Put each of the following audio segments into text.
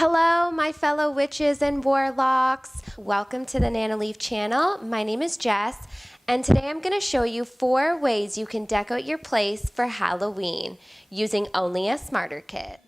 Hello, my fellow witches and warlocks. Welcome to the Nanoleaf channel. My name is Jess, and today I'm going to show you 4 ways you can deck out your place for Halloween using only a smarter kit.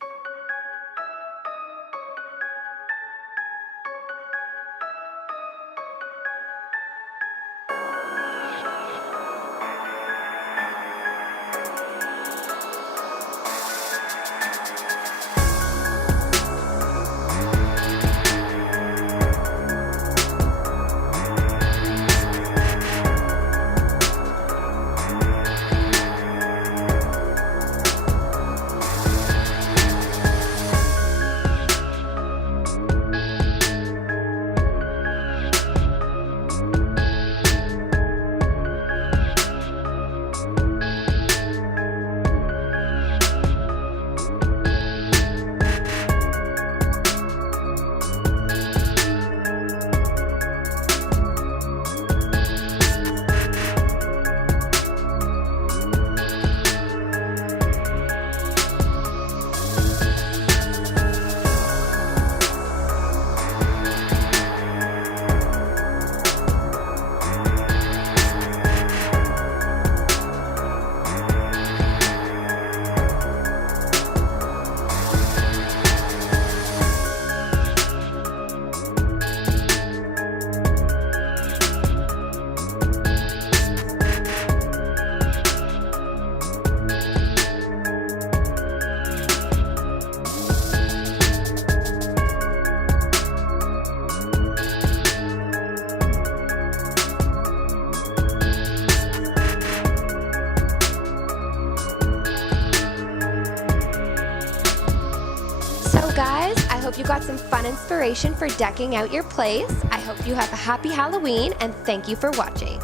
So guys, I hope you got some fun inspiration for decking out your place. I hope you have a happy Halloween, and thank you for watching.